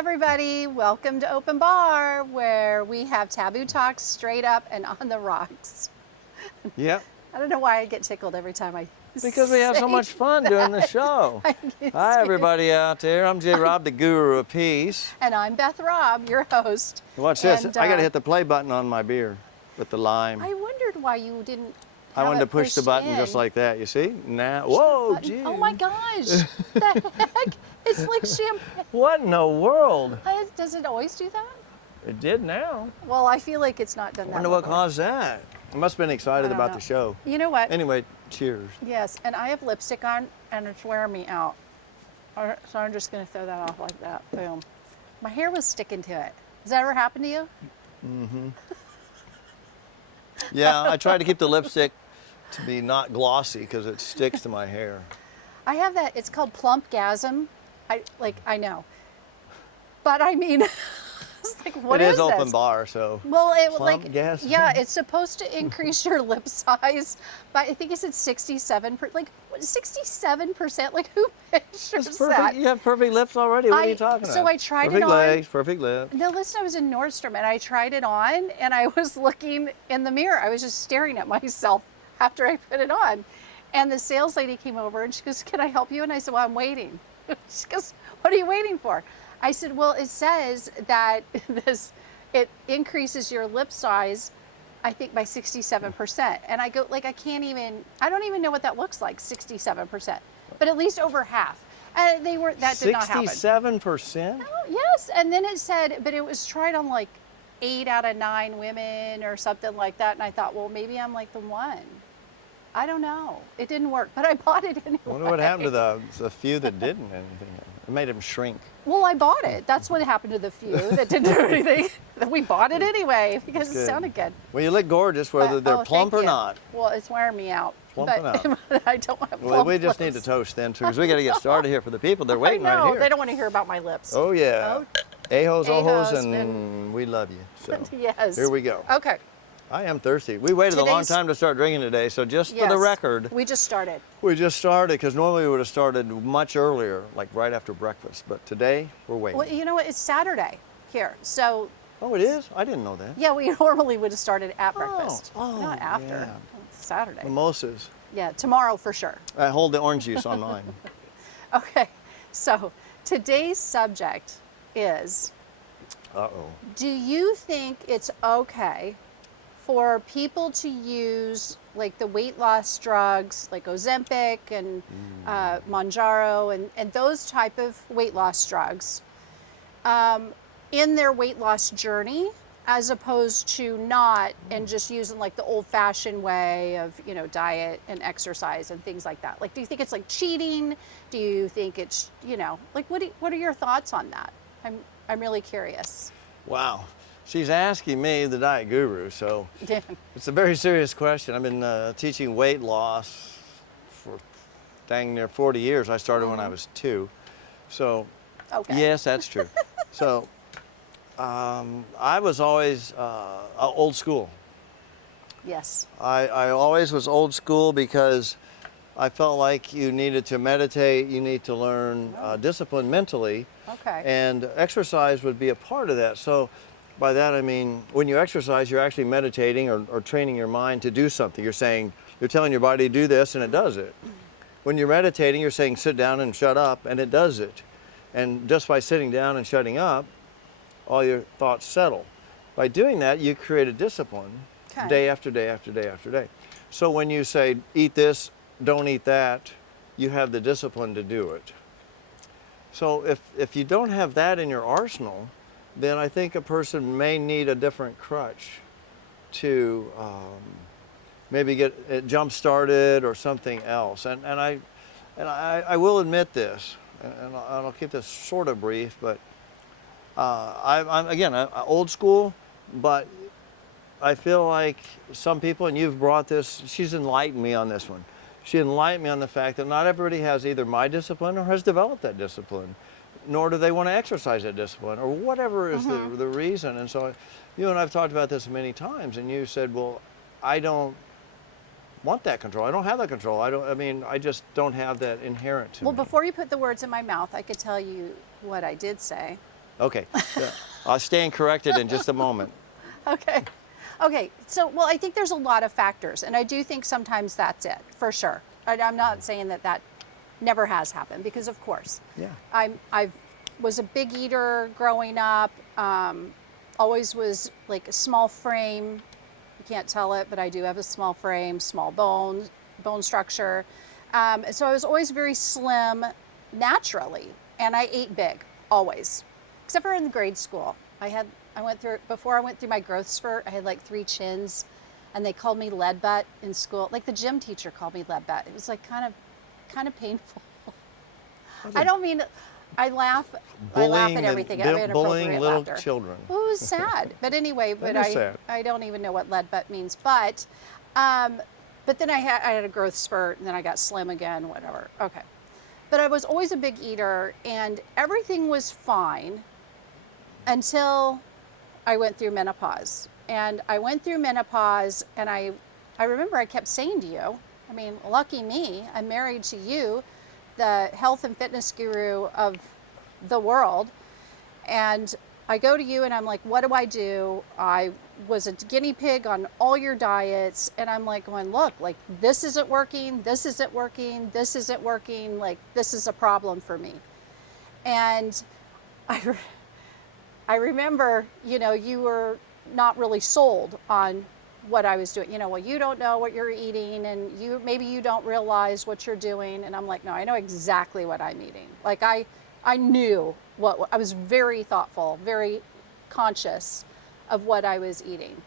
everybody, welcome to Open Bar, where we have taboo talks straight up and on the rocks. Yep. I don't know why I get tickled every time I Because we have so much fun doing the show. Hi, everybody out there. I'm J. Rob, the guru of peace. And I'm Beth Robb, your host. Watch this. And, I got to hit the play button on my beer with the lime. I wondered why you didn't I have wanted it to push the pushed button in. just like that. You see? Now, whoa, Button. gee. Oh my gosh, the heck? It's like champagne. What in the world? Does it always do that? It did now. Well, I feel like it's not done that Wonder what before. caused that. I must have been excited I don't about know. the show. You know what? Anyway, cheers. Yes, and I have lipstick on, and it's wearing me out. So I'm just going to throw that off like that. Boom. My hair was sticking to it. Has that ever happened to you? Mm-hmm. Yeah, I try to keep the lipstick to be not glossy because it sticks to my hair. I have that. It's called plumpgasm. I know. But I mean, it's like, what is It is open this? bar, so. Well, Plumpgasm? yeah, it's supposed to increase your lip size by, I think it's at 67%. Like, what, 67%? Like, who measures It's perfect. that? You have perfect lips already. What are you talking about? So I tried perfect it on. legs, perfect lips. No, listen, I was in Nordstrom and I tried it on and I was looking in the mirror. I was just staring at myself after I put it on. And the sales lady came over and she goes, "Can I help you?" And I said, "Well, I'm waiting." She goes, "What are you waiting for?" I said, "Well, it says that it increases your lip size, I think by 67%. And I go, like, I don't even know what that looks like, 67%, but at least over half. And that did not happen. 67%? Oh, yes. And then it said, but it was tried on like 8 out of 9 women or something like that. And I thought, well, maybe I'm like the one. I don't know. It didn't work, but I bought it anyway. I wonder what happened to the few that didn't. Anything. It made them shrink. Well, I bought it. That's what happened to the few that didn't do anything. We bought it anyway because it sounded good. Well, you look gorgeous, whether they're plump thank or you. not. Well, it's wearing me out. Plumping out. But I don't have Well, plump we just need to lips. toast then, too, because we got to get started here for the people. They're I waiting know. right here. They don't want to hear about my lips. Oh, yeah. Ahos, ohos, Ahos, and we love you. So Yes. here we go. Okay. I am thirsty. We waited a long Today's- time to start drinking today, so just for the Yes. record, We just started. we just started because normally we would have started much earlier, like right after breakfast. But today we're waiting. Well, you know what? It's Saturday here. So, Oh, it is? I didn't know that. yeah, we normally would have started at breakfast. oh, Not after. yeah. It's Saturday. Mimosas. Yeah, tomorrow for sure. I hold the orange juice on mine. Okay. So, today's subject is, Uh-oh. do you think it's okay for people to use like the weight loss drugs like Ozempic and Mounjaro and those type of weight loss drugs in their weight loss journey, as opposed to not, and just using like the old-fashioned way of, you know, diet and exercise and things like that? Like, do you think it's like cheating? Do you think it's, you know, like, what are your thoughts on that? I'm really curious. Wow. She's asking me, the diet guru, so Yeah. it's a very serious question. I've been teaching weight loss for dang near 40 years. I started when I was 2. So, Okay. yes, that's true. So, I was always old school. Yes. I always was old school because I felt like you needed to meditate, you need to learn discipline mentally, Okay. and exercise would be a part of that. So by that I mean, when you exercise, you're actually meditating or training your mind to do something. You're telling your body to do this and it does it. When you're meditating, you're saying sit down and shut up and it does it. And just by sitting down and shutting up, all your thoughts settle. By doing that, you create a discipline Okay. day after day after day after day. So when you say eat this, don't eat that, you have the discipline to do it. So if you don't have that in your arsenal, then I think a person may need a different crutch to maybe get it jump started or something else. And I will admit this, and I'll keep this sort of brief, but I'm again old school, but I feel like some people, and you've brought this, she's enlightened me on this one. She enlightened me on the fact that not everybody has either my discipline or has developed that discipline, nor do they want to exercise that discipline, or whatever is the reason. And so you and I have talked about this many times, and you said, well, I don't want that control. I don't have that control. I just don't have that inherent to me. Well, before you put the words in my mouth, I could tell you what I did say. Okay. Yeah. I'll stand corrected in just a moment. Okay. Okay. So, well, I think there's a lot of factors, and I do think sometimes that's it, for sure. I'm not saying that that never has happened, because of course. Yeah. I was a big eater growing up. Always was like a small frame. You can't tell it, but I do have a small frame, small bone structure. So I was always very slim naturally, and I ate big always, except for in grade school. Before I went through my growth spurt, I had like 3 chins, and they called me lead butt in school. Like the gym teacher called me lead butt. It was like kind of painful. I don't mean. I laugh at everything. I have bullying inappropriate little laughter. children. Well, it was sad, but anyway. But is sad. I don't even know what lead butt means. But then I had a growth spurt, and then I got slim again. Whatever. Okay. But I was always a big eater, and everything was fine until I went through menopause. And I went through menopause, and I remember I kept saying to you, I mean, lucky me, I'm married to you, the health and fitness guru of the world. And I go to you and I'm like, what do I do? I was a guinea pig on all your diets. And I'm like going, look, like this isn't working. This isn't working. This isn't working. Like this is a problem for me. And I remember, you were not really sold on what I was doing. Well, you don't know what you're eating, and maybe you don't realize what you're doing. And I'm like, no, I know exactly what I'm eating. Like I knew I was very thoughtful, very conscious of what I was eating.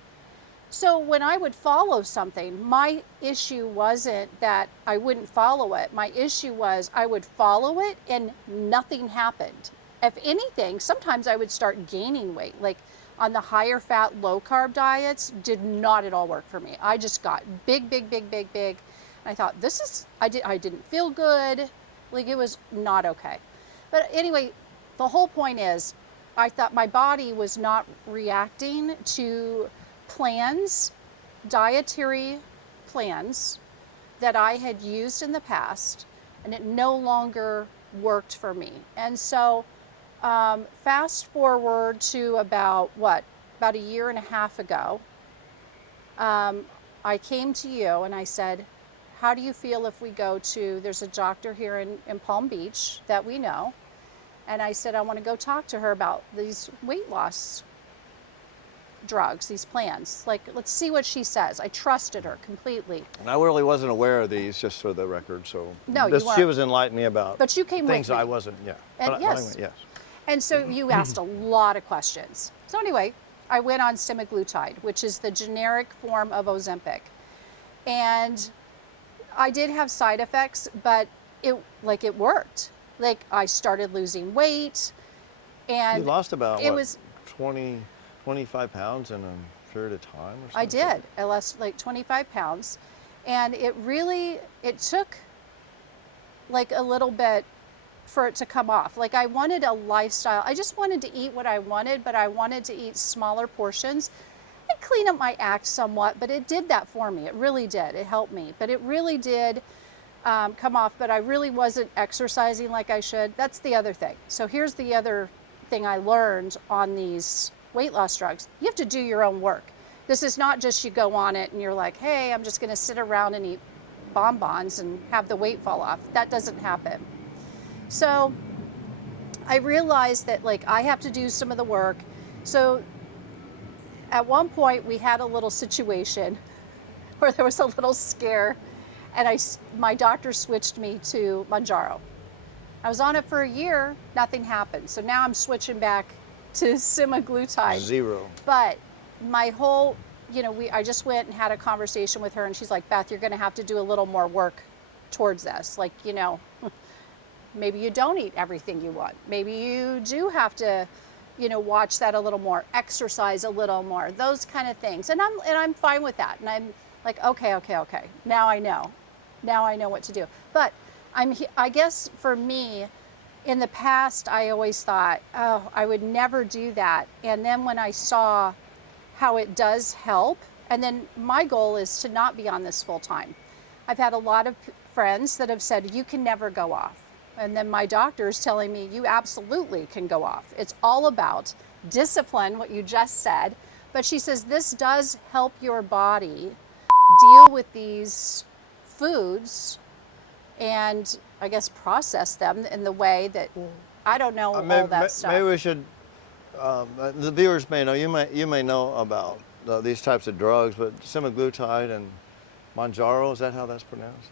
So when I would follow something, my issue wasn't that I wouldn't follow it. My issue was I would follow it and nothing happened. If anything, sometimes I would start gaining weight. Like on the higher fat, low carb diets, did not at all work for me. I just got big. And I thought, I didn't feel good. Like it was not okay. But anyway, the whole point is, I thought my body was not reacting to dietary plans that I had used in the past, and it no longer worked for me. And so fast forward to about a year and a half ago, I came to you and I said, how do you feel if we go to, there's a doctor here in Palm Beach that we know. And I said, I want to go talk to her about these weight loss drugs, these plans. Like, let's see what she says. I trusted her completely. And I really wasn't aware of these, just for the record. So no, you weren't. She was enlightening me about. But you came things with me. I wasn't. Yeah. And yes. Yes. And so you asked a lot of questions. So anyway, I went on semaglutide, which is the generic form of Ozempic. And I did have side effects, but it worked. Like I started losing weight, and you lost about 25 pounds in a period of time or something? I did. I lost like 25 pounds, and it took like a little bit for it to come off. Like I wanted a lifestyle. I just wanted to eat what I wanted, but I wanted to eat smaller portions. I clean up my act somewhat, but it did that for me. It really did. It helped me, but it really did come off. But I really wasn't exercising like I should. That's the other thing. So here's the other thing I learned on these weight loss drugs. You have to do your own work. This is not just you go on it and you're like, hey, I'm just going to sit around and eat bonbons and have the weight fall off. That doesn't happen. So I realized that like I have to do some of the work. So at one point we had a little situation where there was a little scare, and my doctor switched me to Mounjaro. I was on it for a year, nothing happened. So now I'm switching back to semaglutide. 0. But my whole, I just went and had a conversation with her, and she's like, Beth, you're going to have to do a little more work towards this. Like, maybe you don't eat everything you want. Maybe you do have to, watch that a little more, exercise a little more, those kind of things. And I'm fine with that. And I'm like, okay. Now I know what to do. But I guess for me, in the past, I always thought, oh, I would never do that. And then when I saw how it does help, and then my goal is to not be on this full time. I've had a lot of friends that have said, you can never go off. And then my doctor is telling me you absolutely can go off. It's all about discipline, what you just said. But she says this does help your body deal with these foods and I guess process them in the way that I don't know all that stuff. Maybe we should. The viewers may know. You may know about these types of drugs, but semaglutide and Mounjaro, is that how that's pronounced?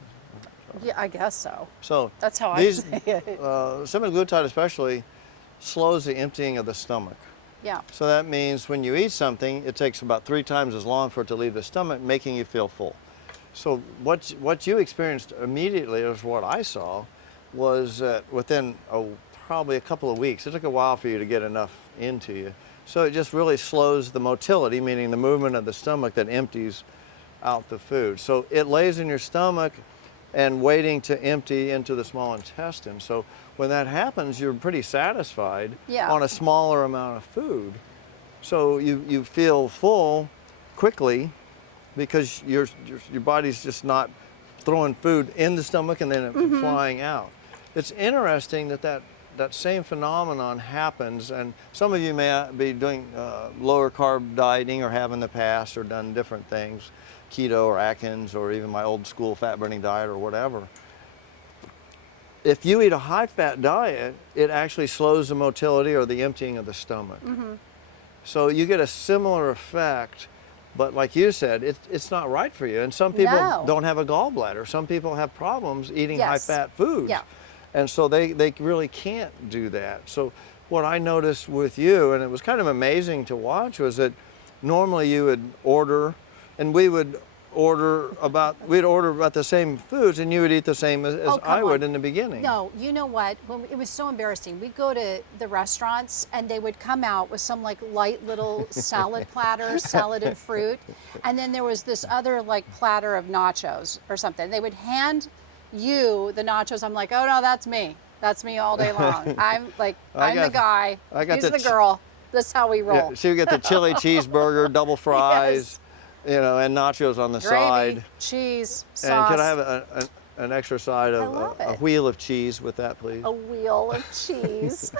Yeah, I guess so. So that's how I say it. Semaglutide especially slows the emptying of the stomach. Yeah. So that means when you eat something, it takes about 3 times as long for it to leave the stomach, making you feel full. So what you experienced immediately, is what I saw, was within probably a couple of weeks. It took a while for you to get enough into you. So it just really slows the motility, meaning the movement of the stomach that empties out the food. So it lays in your stomach and waiting to empty into the small intestine. So when that happens, you're pretty satisfied on a smaller amount of food. So you feel full quickly because your body's just not throwing food in the stomach and then it flying out. It's interesting that same phenomenon happens, and some of you may be doing lower carb dieting or have in the past or done different things, keto or Atkins or even my old school fat burning diet or whatever. If you eat a high fat diet, it actually slows the motility or the emptying of the stomach. So you get a similar effect, but like you said, it's not right for you. And some people don't have a gallbladder. Some people have problems eating high fat foods. Yeah. And so they really can't do that. So what I noticed with you, and it was kind of amazing to watch, was that normally you would order, and we'd order about the same foods, and you would eat the same as I would in the beginning. No, you know what? It was so embarrassing. We'd go to the restaurants, and they would come out with some like light little salad platter, salad and fruit, and then there was this other like platter of nachos or something. They would hand you the nachos. I'm like, oh no, that's me. That's me all day long. I'm the guy. He's the girl. That's how we roll. Yeah, so you get the chili cheeseburger, double fries, and nachos on the side. Gravy, cheese, sauce. And could I have an extra side of a wheel of cheese with that, please? A wheel of cheese.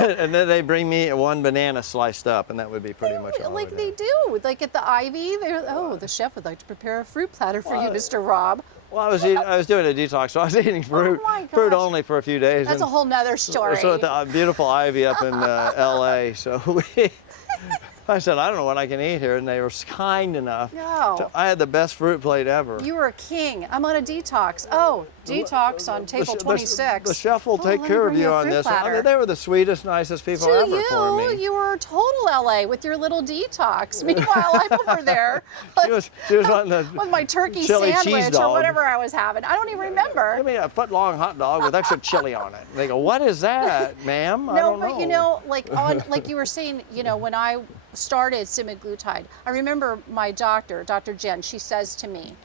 And then they bring me one banana sliced up, and that would be pretty much all. Like they do, like at the Ivy. The chef would like to prepare a fruit platter for you, Mr. Rob. Well, I was doing a detox, so I was eating fruit only for a few days. That's a whole nother story. So at the beautiful Ivy up in L.A., so I said, I don't know what I can eat here, and they were kind enough. No. I had the best fruit plate ever. You were a king. I'm on a detox. Oh, detox on table 26. The chef will take care of you on this. They were the sweetest, nicest people ever for me. You were total LA with your little detox. Meanwhile, I'm over there she was on the with my turkey chili sandwich cheese dog. Or whatever I was having. I don't even remember. I mean, a foot-long hot dog with extra chili on it. They go, what is that, ma'am? I don't know. Like you were saying, when I started semaglutide, I remember my doctor, Dr. Jen, she says to me,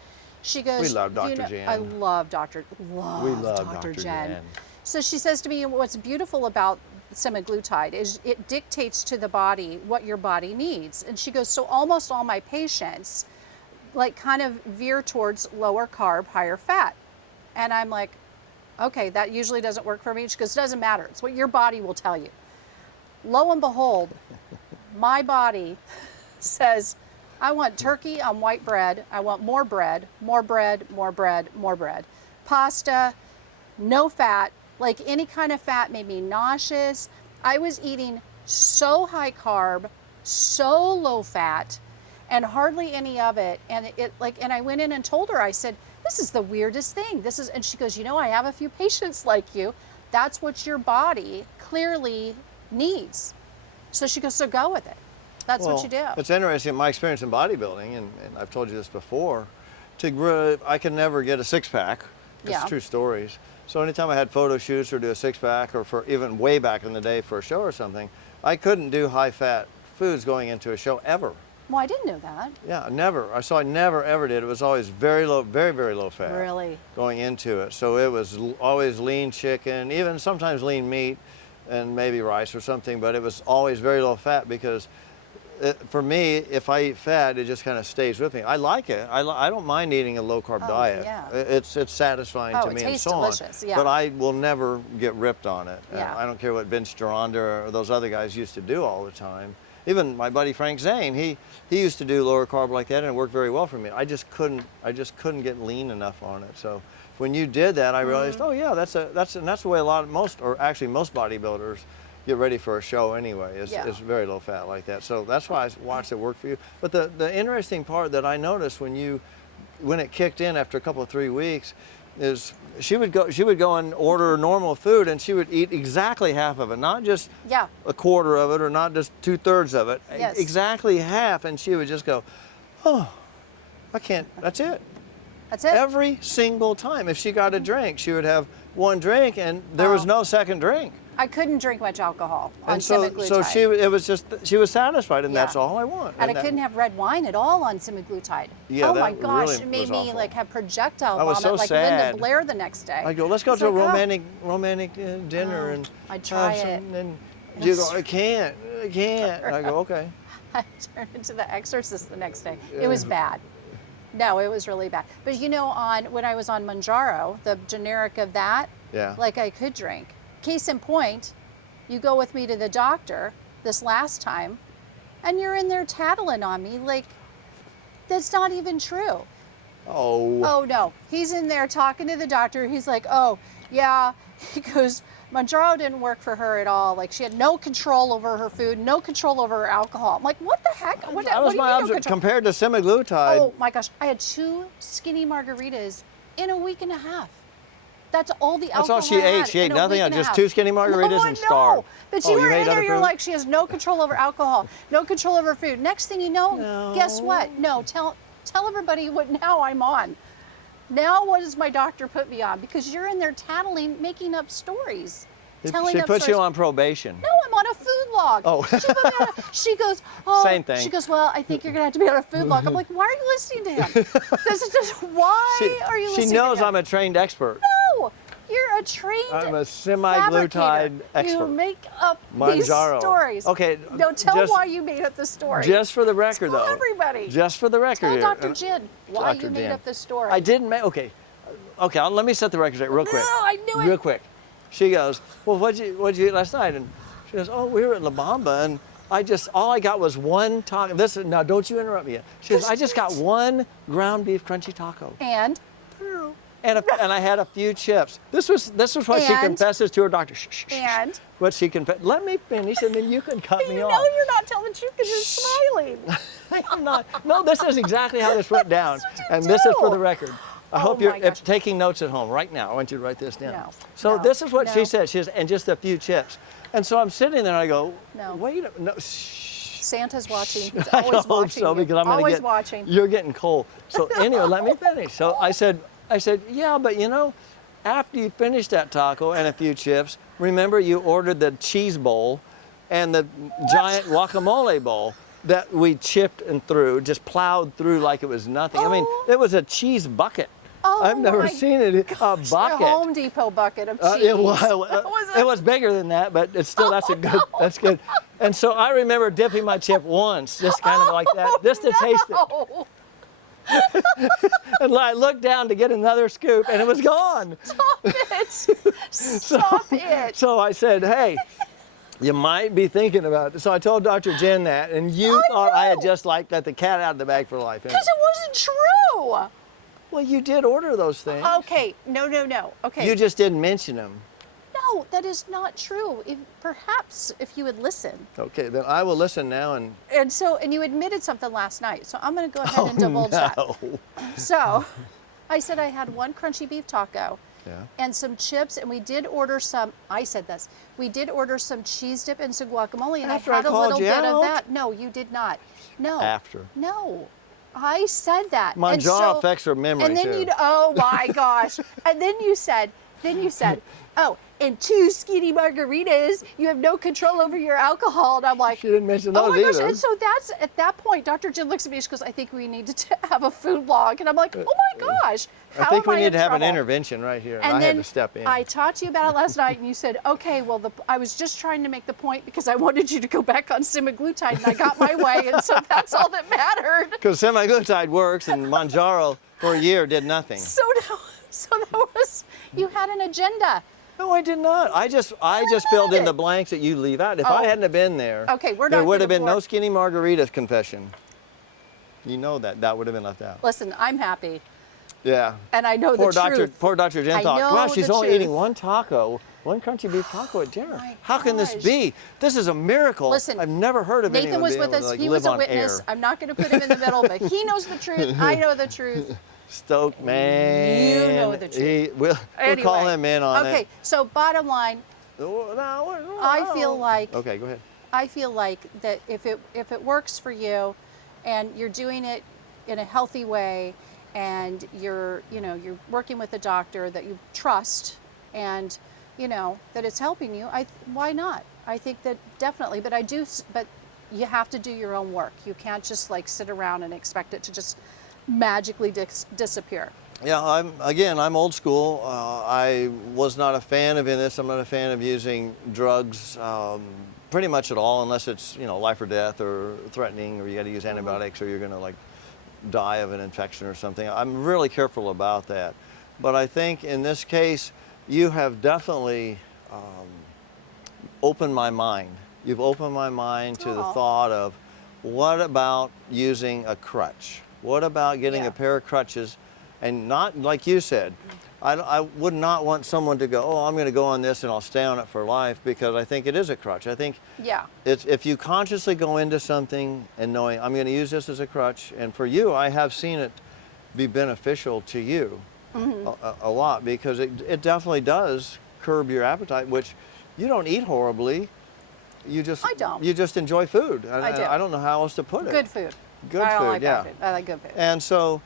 she goes, we love Dr. Jen. I love Dr. Jen. So she says to me, what's beautiful about semaglutide is it dictates to the body what your body needs. And she goes, so almost all my patients kind of veer towards lower carb, higher fat. And I'm like, okay, that usually doesn't work for me. She goes, it doesn't matter. It's what your body will tell you. Lo and behold, my body says, I want turkey on white bread. I want more bread, more bread, more bread, more bread. Pasta, no fat, like any kind of fat made me nauseous. I was eating so high carb, so low fat, and hardly any of it. And and I went in and told her, I said, this is the weirdest thing. And she goes, I have a few patients like you. That's what your body clearly needs. So she goes, so go with it. That's what you do. It's interesting, my experience in bodybuilding, and I've told you this before, I could never get a six-pack. It's true stories. So anytime I had photo shoots or do a six-pack, or for even way back in the day for a show or something, I couldn't do high-fat foods going into a show ever. Well, I didn't know that. Yeah, never. I never ever did. It was always very low, very, very low fat. Really? Going into it. So it was always lean chicken, even sometimes lean meat, and maybe rice or something, but it was always very low fat because for me, if I eat fat, it just kind of stays with me. I like it. I don't mind eating a low carb diet. yeah. It's satisfying to it me and tastes so delicious, on. yeah. But I will never get ripped on it. Yeah. I don't care what Vince Gironda or those other guys used to do all the time. Even my buddy Frank Zane, he used to do lower carb like that, and it worked very well for me. I just couldn't get lean enough on it. So when you did that, I realized, oh yeah, that's the way most bodybuilders get ready for a show anyway. It's very low fat like that. So that's why I watched it work for you. But the interesting part that I noticed when it kicked in after a couple of 3 weeks is she would go and order normal food, and she would eat exactly half of it, not just a quarter of it or not just 2/3 of it, Yes. exactly half, and she would just go, oh, I can't, that's it. That's it. Every single time. If she got a drink, she would have one drink, and there was no second drink. I couldn't drink much alcohol on And so semaglutide. she was satisfied, and that's Yeah. all I want. And I couldn't have red wine at all on semaglutide. Yeah, oh my that gosh, really it made was me awful. like have projectile I was vomit so like sad. Linda Blair the next day. I go, let's go It's to a like, romantic dinner and I'd try have it. some, and you go, I can't. I go, okay. I turned into the Exorcist the next day. It was bad. No, it was really bad. But you know, when I was on Mounjaro, the generic of that, Yeah. like I could drink. Case in point, you go with me to the doctor this last time, and you're in there tattling on me like that's not even true. Oh. Oh no, he's in there talking to the doctor. He's like, oh yeah, he goes, Mounjaro didn't work for her at all. Like she had no control over her food, no control over her alcohol. I'm like, what the heck? That What was do you mean my no observation. control? Compared to semaglutide, Oh my gosh, I had 2 skinny margaritas in a week and a half. That's all the that's alcohol all she I ate. had She in ate a nothing week else, and a just half. 2 skinny margaritas No, and starved. But Oh, you you were ate in there, other you're food? like, she has no control over alcohol, no control over food. Next thing you know, guess what? No, tell everybody what now I'm on. Now what does my doctor put me on? Because you're in there tattling, making up stories. Telling She up put you stories. on probation. No, I'm on a food log. Oh. She put me on she goes, oh, Same thing. She goes, well, I think you're gonna have to be on a food log. I'm like, why are you listening to him? This is just why are you listening? She knows to him? I'm a trained expert. No, you're a trained. I'm a semaglutide fabricator. expert. You make up Mounjaro. these stories. Okay, No, tell just- why you made up the story. Just for the record, Tell though. everybody. Just for the record Tell here. Dr. and- Jin why Dr. you made Jen. up the story. I didn't make. Okay, let me set the record straight real quick. No, I knew it. Real quick. She goes, well, what'd you eat last night? And she goes, oh, we were at La Bamba, and all I got was one taco. Now, don't you interrupt me yet. She goes, I just got one ground beef crunchy taco. And And I had a few chips. This was what she And? confesses to her doctor. Shh, shh, shh. And? What she confessed. Let me finish, and then you can cut you me know off. you're not telling the truth because you're smiling. I'm not. No, this is exactly how this went down, That's what you and this is for do. the record. I Oh hope my you're gosh. taking notes at home right now. I want you to write this down. No, So no, this is what no. she said. She says, and just a few chips. And so I'm sitting there, and I go, No. wait a no. Shh. Santa's watching. He's I always hope watching. so you. because I'm going to always get. watching. You're getting cold. So anyway, let me finish. So I said, yeah, but you know, after you finish that taco and a few chips, remember you ordered the cheese bowl and the giant guacamole bowl that we chipped and threw, just plowed through like it was nothing. I mean, Oh. it was a cheese bucket. Oh I've never my seen it. A bucket. A Home Depot bucket of cheese. It was bigger than that, but it's still that's good. And so I remember dipping my chip once, just kind of like that, just to taste it. Oh, And I looked down to get another scoop, and it was gone. stop it! Stop it! So I said, hey, you might be thinking about it. So I told Dr. Jen that, and you thought I had know. just like let the cat out of the bag for life. Because it wasn't true. Well, you did order those things. Okay, no. Okay. You just didn't mention them. No, that is not true. Perhaps if you would listen. Okay, then I will listen now and. And you admitted something last night, so I'm going to go ahead and divulge that. No. So, I said I had one crunchy beef taco. Yeah. And some chips, and we did order some. I said this. We did order some cheese dip and some guacamole, and After I I had a called little you bit of out? that. No, you did not. No. After. No, I said that. My And jaw so- affects her memory And then too. you, oh my gosh! And then you said, then you said, oh, and 2 skinny margaritas, you have no control over your alcohol. And I'm like, She didn't mention oh those my gosh. either. And so that's, at that point, Dr. Jim looks at me and she goes, I think we need to have a food log. And I'm like, oh my gosh, how I think am we need in to have an trouble? intervention right here. And And I then had to step in. I talked to you about it last night, and you said, okay, well, I was just trying to make the point because I wanted you to go back on semaglutide, and I got my way, and so that's all that mattered. Because semaglutide works and Mounjaro for a year did nothing. So that was, you had an agenda. No, I did not. I just filled in the blanks that you leave out. If I hadn't have been there, Okay, we're there not would have gonna been no bore- skinny margaritas confession. You know that would have been left out. Listen, I'm happy, Yeah. and I know Poor the truth. Poor Dr. Jen I thought, know gosh, she's the only truth. eating one taco, one crunchy beef taco at dinner. my How can this gosh. be? This is a miracle. Listen, I've never heard of Nathan anyone was being with able to us. like, He live was a on witness. air. I'm not going to put him in the middle, but he knows the truth. I know the truth. Stoked man. You know the truth. We'll call Anyway, him in on okay, it. so bottom line, I feel like Okay, go ahead. I feel like that if it works for you, and you're doing it in a healthy way, and you're working with a doctor that you trust, and that it's helping you, why not? I think that definitely, but you have to do your own work. You can't just like sit around and expect it to just magically disappear. Yeah, I'm old school. I was not a fan of this. I'm not a fan of using drugs pretty much at all, unless it's life or death or threatening, or you got to use antibiotics, or you're going to like die of an infection or something. I'm really careful about that. But I think in this case, you have definitely opened my mind. You've opened my mind to the thought of, what about using a crutch? What about getting a pair of crutches? And not, like you said, I would not want someone to go, oh, I'm going to go on this and I'll stay on it for life, because I think it is a crutch. I think it's, if you consciously go into something and knowing, I'm going to use this as a crutch, and for you, I have seen it be beneficial to you a lot, because it definitely does curb your appetite, which you don't eat horribly. I don't. You just enjoy food. I don't know how else to put it. Good food. Good I food, like yeah. bad food. I like good food. And so,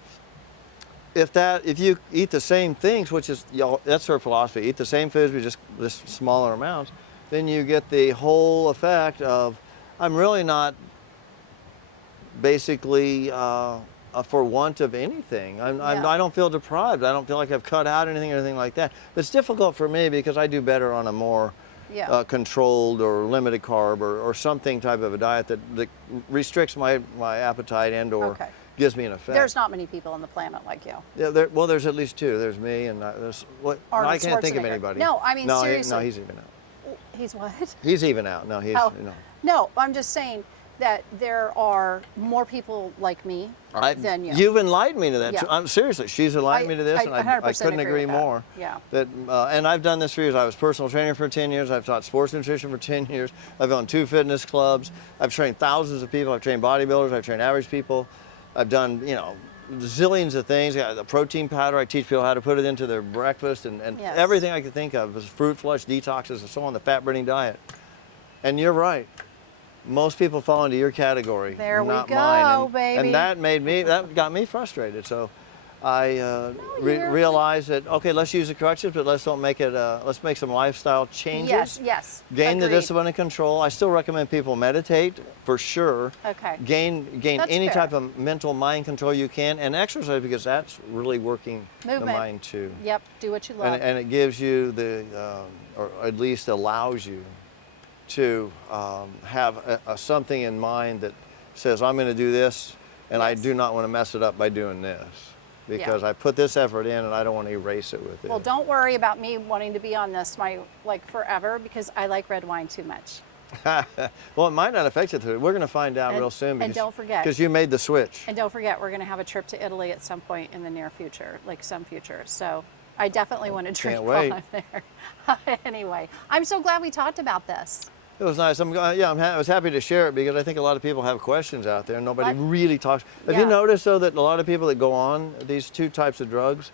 if you eat the same things, which is that's her philosophy, eat the same foods with just smaller amounts, then you get the whole effect of, I'm really not basically for want of anything. I don't feel deprived. I don't feel like I've cut out anything or anything like that. But it's difficult for me because I do better on a more controlled or limited carb or something type of a diet that restricts my appetite and or gives me an effect. There's not many people on the planet like you. Yeah, well, there's at least 2. There's me and I can't think of Schwarzenegger. anybody. No, I mean, seriously. No, he's even out. He's what? He's even out. No, he's No, I'm just saying that there are more people like me than you. You've enlightened me to that. Yeah. Seriously, she's enlightened me to this, and I 100% couldn't agree with that. more. Yeah. And I've done this for years. I was personal trainer for 10 years. I've taught sports nutrition for 10 years. I've owned 2 fitness clubs. I've trained thousands of people. I've trained bodybuilders. I've trained average people. I've done, zillions of things. I got the protein powder. I teach people how to put it into their breakfast, and everything I could think of was fruit flush, detoxes, and so on, the fat-burning diet. And you're right. Most people fall into your category, there not we go, mine. baby. And that got me frustrated. So I realized that, okay, let's use the crutches, but let's make some lifestyle changes. Yes. Gain the Agreed. discipline and control. I still recommend people meditate for sure. Okay. Gain That's any fair. type of mental mind control you can, and exercise, because that's really working the mind too. Yep. Do what you love. And it gives you or at least allows you to have something in mind that says, I'm going to do this, and I do not want to mess it up by doing this, because I put this effort in and I don't want to erase it with it. Well, don't worry about me wanting to be on this forever, because I like red wine too much. Well, it might not affect you. We're going to find out real soon. And don't forget. Because you made the switch. And don't forget, we're going to have a trip to Italy at some point in the near future, So I definitely want to drink Can't while wait. I'm there. Anyway, I'm so glad we talked about this. It was nice. I was happy to share it, because I think a lot of people have questions out there and nobody really talks. Have you noticed, though, that a lot of people that go on these 2 types of drugs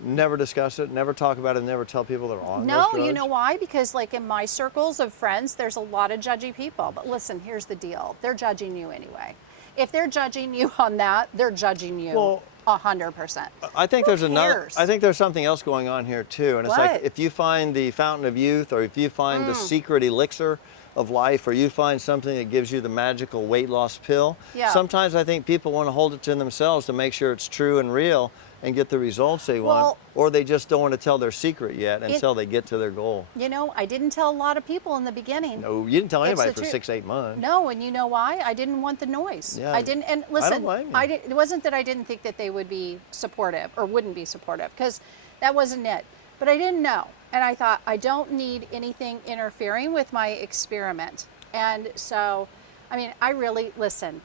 never discuss it, never talk about it, never tell people they're on those No, drugs? you know why? Because in my circles of friends, there's a lot of judgy people. But listen, here's the deal. They're judging you anyway. If they're judging you on that, they're judging you 100%. I think there's another. cares? I think there's something else going on here too, and it's like What? if you find the fountain of youth, or if you find the secret elixir of life, or you find something that gives you the magical weight loss pill. Yeah. Sometimes I think people want to hold it to themselves to make sure it's true and real and get the results they want, Well, or they just don't want to tell their secret yet until they get to their goal. You know, I didn't tell a lot of people in the beginning. No, you didn't tell It's anybody the for truth. 6, 8 months. No, and you know why? I didn't want the noise. Yeah, I didn't. And I don't listen, blame you. it wasn't that I didn't think that they would be supportive or wouldn't be supportive, because that wasn't it. But I didn't know, and I thought I don't need anything interfering with my experiment. And so, I mean, I really listen.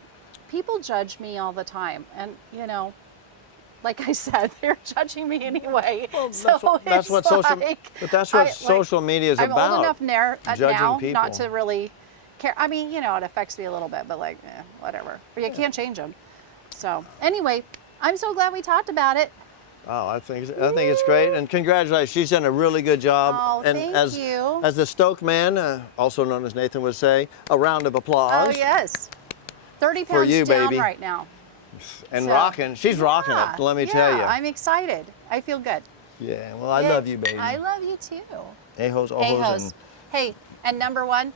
People judge me all the time, and you know, like I said, they're judging me anyway. Well, so that's what it's social. like, But that's what social media is I'm about. old enough now judging people. not to really care. I mean, you know, it affects me a little bit, but like, whatever. But you can't change them. So anyway, I'm so glad we talked about it. Oh, I think it's great, and congratulations. She's done a really good job. Oh, and thank as you. as the Stoke man, also known as Nathan would say, a round of applause. Oh yes, 30 For pounds you, down baby. right now. And So, rocking. She's rocking it. Let me tell you. I'm excited. I feel good. Yeah. Well, I Yeah, love you, baby. I love you too. A-hos, Hey, oh-hos, host. and Hey, and number one,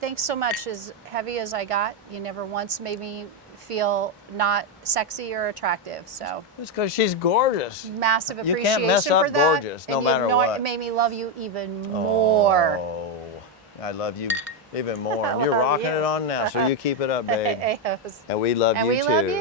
thanks so much. As heavy as I got, you never once made me feel not sexy or attractive. So it's because she's gorgeous. massive You appreciation can't mess up for that. gorgeous, no And you matter know what. It made me love you even more. Oh, I love you even more. I And you're love rocking you. it on now, so you keep it up, babe. Hey, host. And we love And you we too. love you.